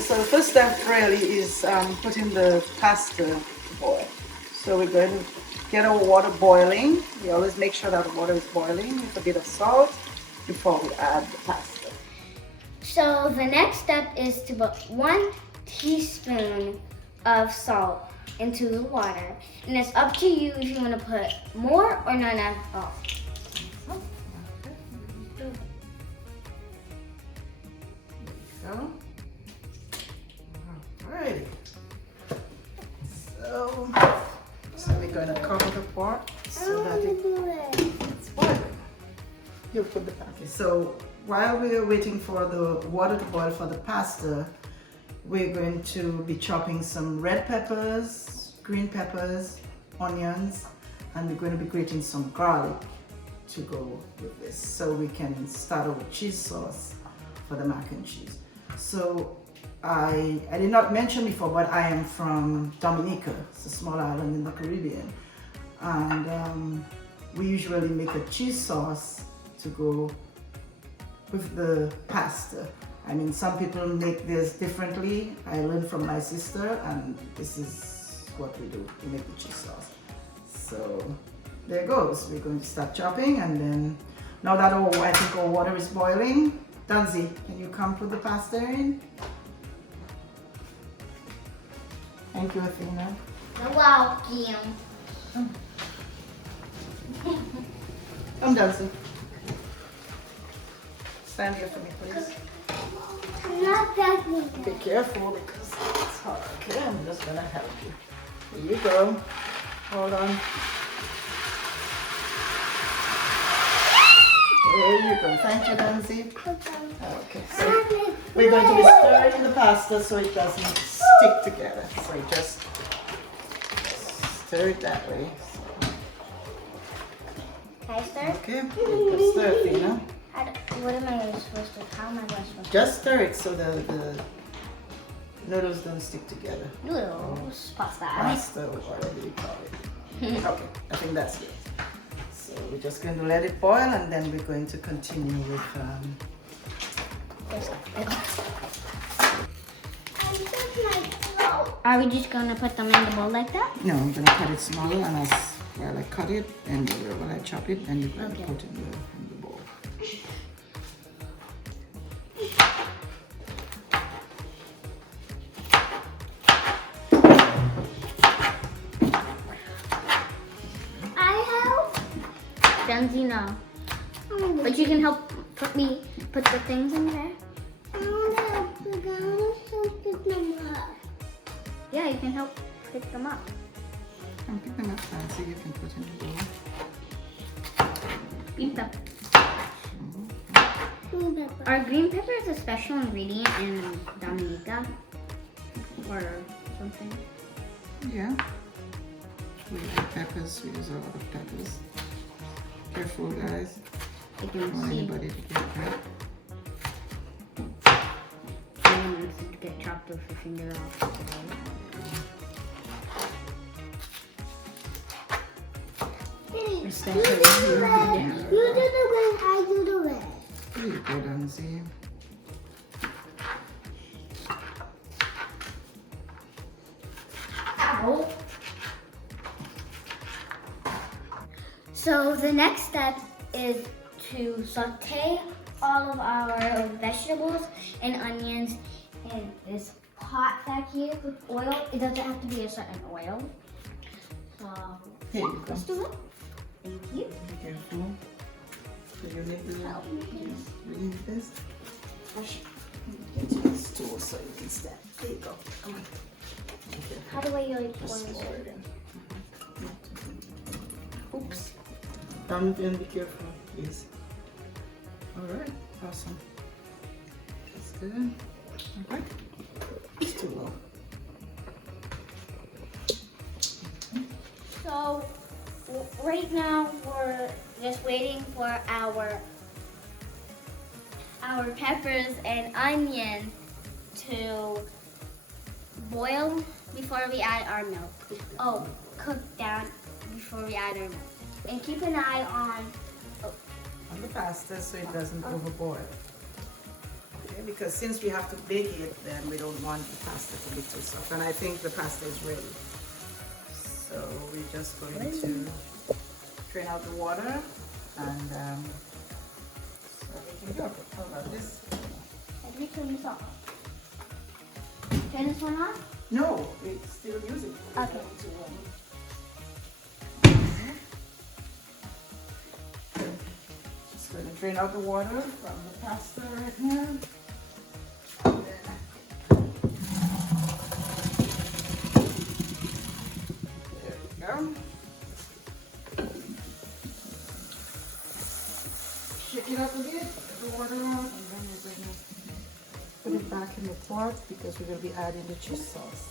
So the first step really is putting the pasta to boil. So we're going to get our water boiling. We always make sure that the water is boiling with a bit of salt before we add the pasta. So the next step is to put 1 teaspoon of salt into the water. And it's up to you if you want to put more or none at all. Alrighty. So we're going to cover the pot so that it's boiling. You put the pasta. So while we're waiting for the water to boil for the pasta, we're going to be chopping some red peppers, green peppers, onions, and we're going to be grating some garlic to go with this so we can start our cheese sauce for the mac and cheese. So I did not mention before, but I am from Dominica. It's a small island in the Caribbean, and we usually make a cheese sauce to go with the pasta. I mean, some people make this differently. I learned from my sister, and this is what we do. We make the cheese sauce. So there goes. We're going to start chopping, and then now that I think our water is boiling, Danzi, can you come put the pasta in? Thank you, Athena. You're welcome. Come, Danzi. Stand here for me, please. I'm not touching Be careful because it's hard. Okay, I'm just gonna help you. Here you go. Hold on. There you go. Thank you, Nancy. Okay, so we're going to be stirring the pasta so it doesn't stick together. So just stir it that way. Can I stir? Okay, just stir it, Athena. What am I supposed to, how am I supposed to? Just stir it so the noodles don't stick together. Noodles, pasta. Pasta, or whatever you call it. Okay, I think that's good. So we're just going to let it boil, and then we're going to continue with Are we just gonna put them in the bowl like that? no, I'm going to cut it smaller, and while I cut it and while I chop it, then you're going to put it in the bowl. Denzi, no. But you can help put the things in there. Yeah, you can help pick them up. I'm picking up fancy you can put in the bowl. Green pepper. Are green peppers a special ingredient in Dominica? Or something? Yeah. We use peppers, we use a lot of peppers. Careful, guys. You I don't want anybody to get hurt. I don't want to get chopped with your finger off. Especially here. You do the red, I do the red. There you go, Danzi. Ow. So the next step is to saute all of our vegetables and onions in this pot back here with oil. It doesn't have to be a certain oil. So Here you go. let's do it. Thank you. Be careful. Do you need this? Help me, please. You need this? Get you this tool so you can stand. There you go. Come on. Okay. How do I like Just oil? pour it in. Oops. And be careful, please. Alright, awesome. That's good. Okay. It's too low. So right now we're just waiting for our peppers and onions to boil before we add our milk. Oh, cook down before we add our milk. And keep an eye on On the pasta so it doesn't overboil. Okay, because since we have to bake it, then we don't want the pasta to be too soft. And I think the pasta is ready. So we're just going to drain out the water and so we can go. How about this? Let me turn this off. Turn this one off? No, we're still using it. Okay. Just going to drain out the water from the pasta right here. There we go. Shake it up a bit, get the water out, and then we're going to put it back in the pot because we're going to be adding the cheese sauce.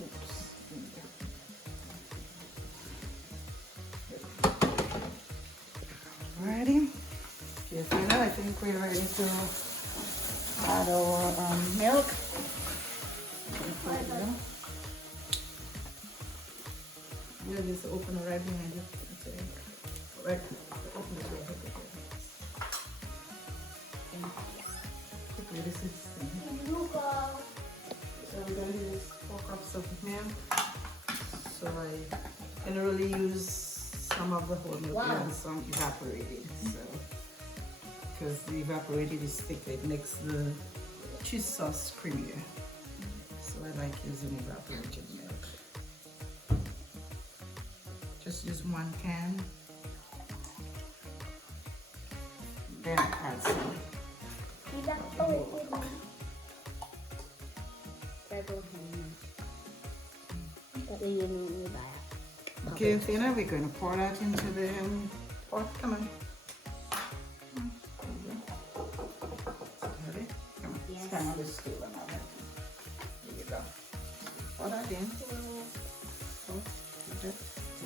Oops. Alrighty. Okay, so now I think we're ready to add our milk. You just open it right behind you. Okay. Right. Open it right here. Quickly, this is. So we're going to use 4 cups of milk. So I generally use some of the whole milk and some evaporated. So because the evaporated is thicker, it makes the cheese sauce creamier. So I like using evaporated milk. Just use 1 can. Then add some. Okay, Athena, we're going to pour that into the pot. Come on. Ready? Come on. Yes. Stand on the stool and I'll help you. There you go. Pour that in. So,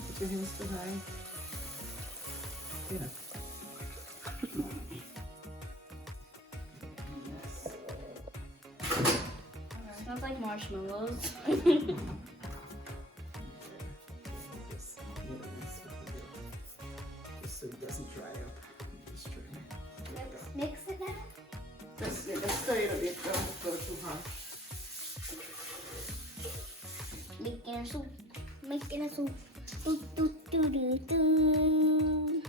put your hands to high. Athena. Smells like marshmallows. So it doesn't dry up. Just try. Let's mix it now. Just stir it a bit, don't go too hard. Making a soup. Making a soup. Do, do, do, do, do.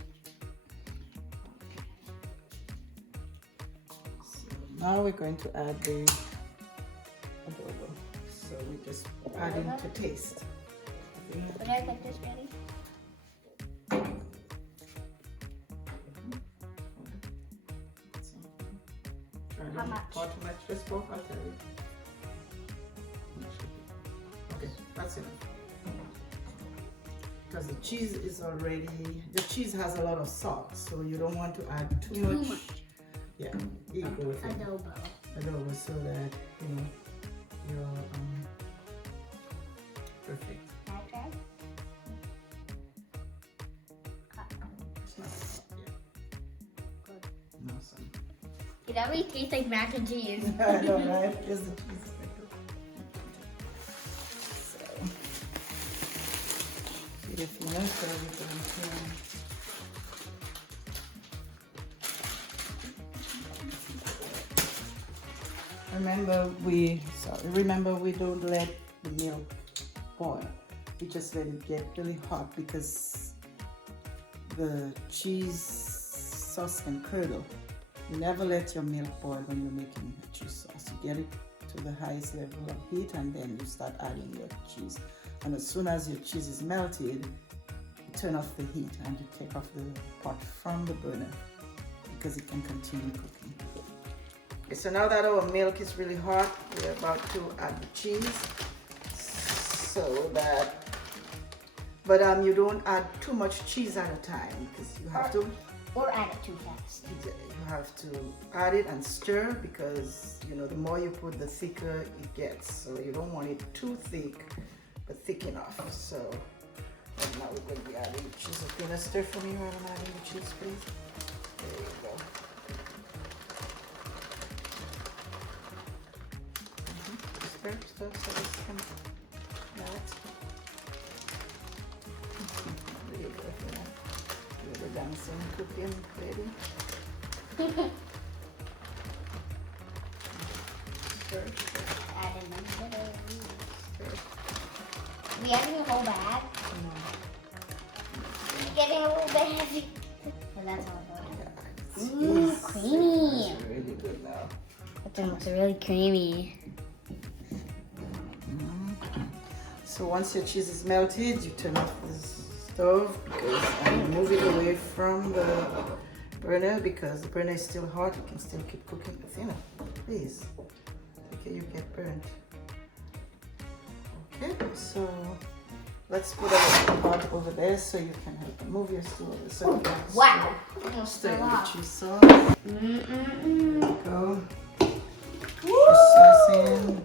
So now we're going to add the adobo. So we just add in to taste. Would I get this ready? How much? How much? Just pour, I'll tell you. Okay, that's enough. Because the cheese is already, the cheese has a lot of salt, so you don't want to add too much. Yeah, you go with it. Adobo, so that, you know, you're perfect. Okay. Awesome. It already tastes like mac and cheese. I know, right? Here's the cheese. So, if you know, so we remember we don't let the milk boil. We just let it get really hot because the cheese sauce can curdle. You never let your milk boil when you're making a cheese sauce. You get it to the highest level of heat and then you start adding your cheese. And as soon as your cheese is melted, you turn off the heat and you take off the pot from the burner because it can continue cooking. Okay, so now that our milk is really hot, we're about to add the cheese. So that, but you don't add too much cheese at a time because you have to. Or add it too fast. You have to add it and stir because, you know, the more you put, the thicker it gets. So you don't want it too thick, but thick enough. So now we're going to be adding the cheese. Okay, let's stir for me while I'm adding the cheese, please. There you go. Stir so this can melt. There you go. Yeah. The dancing cooking lady. Okay, so now we're going to add the cheese. So we're going to Add in the butter. We adding a whole bag? We're getting a little bit heavy. Well, that's all good. Ooh, creamy. It's really good now. It's really creamy. So once your cheese is melted, you turn off the stove and move it away from the burner because the burner is still hot. You can still keep cooking. Athena, please. Okay, you get burnt. Okay, so let's put our pot over there so you can help move your stove so you can Wow! stir the cheese sauce. There you go. Cheese sauce in.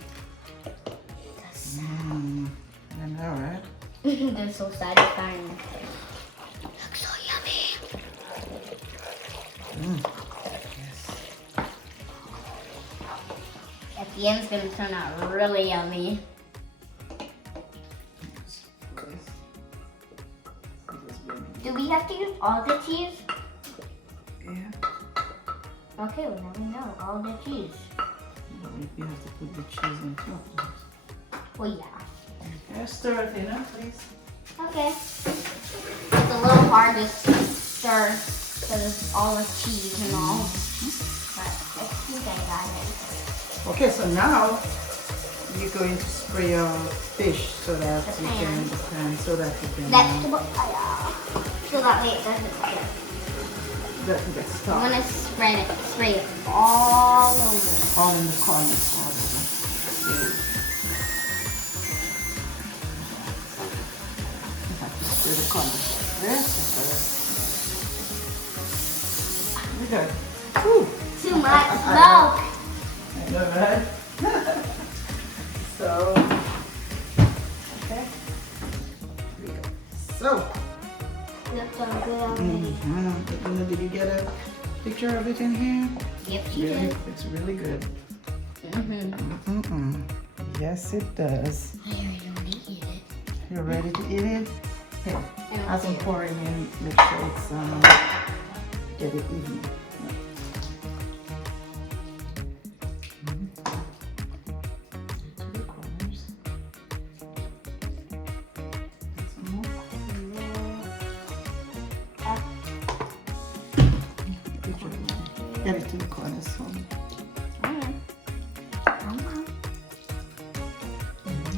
I know, right? They're so satisfying. Looks so yummy. Yes. At the end, it's gonna turn out really yummy. Do we have to use all the cheese? Yeah. Okay, well now we know all the cheese. You have to put the cheese in too. Well, yeah. Okay, stir it in, please. Okay. It's a little hard to stir because of all the cheese and all. But I think I got it. Okay, so now you're going to spray your fish so that The you pan. can the pan so that you can Vegetable. So that way it doesn't get. that get I'm stuck gonna spray it all over. all in the corners all over. You have to spray the corners like this. We good. Woo. Too much smoke. I know, right? So, okay. Here we go. So, Looks so good already. Did you get a picture of it in here? Yep, she Really, did. it's really good. Mm-hmm. Yes, it does. I already want to eat it. You're ready to eat it? Here, And as I'm pouring in, make sure it's get it even. To the corners. Some more. Get it to the corners. So.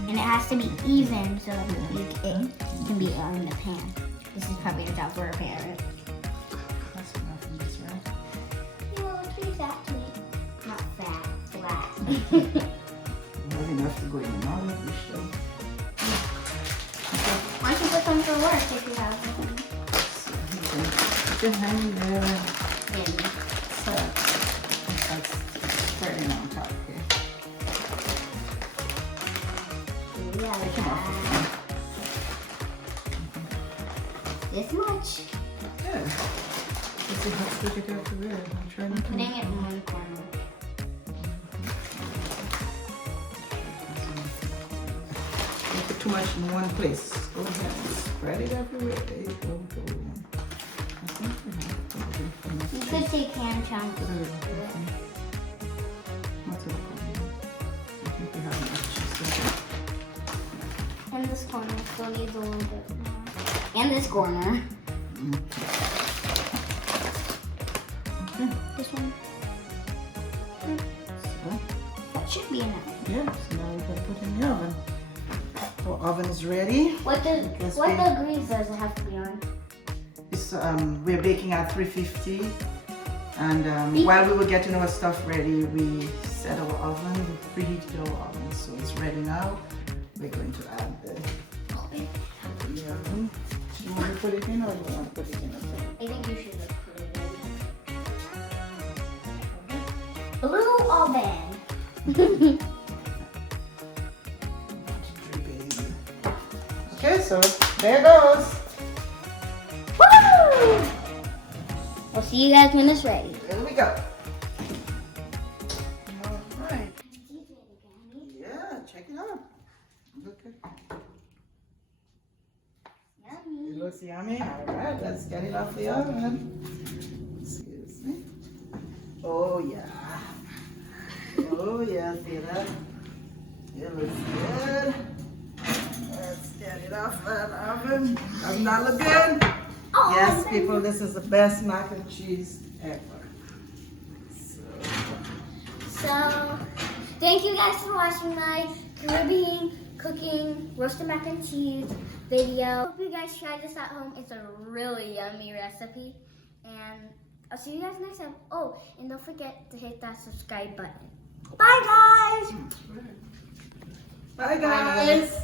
And it has to be even so that it can be on the pan. This is probably the top for a pan, right? That's enough in this, right? No, it's pretty fat to me. Not fat, flat. Not enough to go in and out of the show. Why don't you put some for work if you have some? You can hang it there. In. So, that's spreading on top here. Yeah, Take them off this much. the pan. Yeah. Let's see how thick it has to be. I'm trying to Putting it in one corner. Don't put too much in one place. Go ahead and spread it everywhere. There you go. I think we have You could take hand chunks. What's it called? I think we have enough cheese there. In this corner still needs a little bit more. And this corner. This one. So, That should be enough. yeah, so now we can put it in the oven. Our oven is ready. What degrees does it have to be on? It's, we're baking at 350, and while we were getting our stuff ready, we set our oven, we preheated our oven, so it's ready now. We're going to add the oven. Do you want to put it in, or do you want to put it in? I think you should put it in. Blue oven. Okay, so there goes. Woo! I'll see you guys when it's ready. There we go. All right. Yeah, check it out. Look at Yummy. it. Looks yummy. All right, let's get it off the oven. Excuse me. Oh yeah. Oh yeah, see that? It looks good. Let's get it off that oven. Doesn't that look good? Oh, Yes, people, this is the best mac and cheese ever. So, thank you guys for watching my Caribbean cooking roasted mac and cheese video. Hope you guys try this at home. It's a really yummy recipe. And I'll see you guys next time. Oh, and don't forget to hit that subscribe button. Bye, guys! Bye, guys!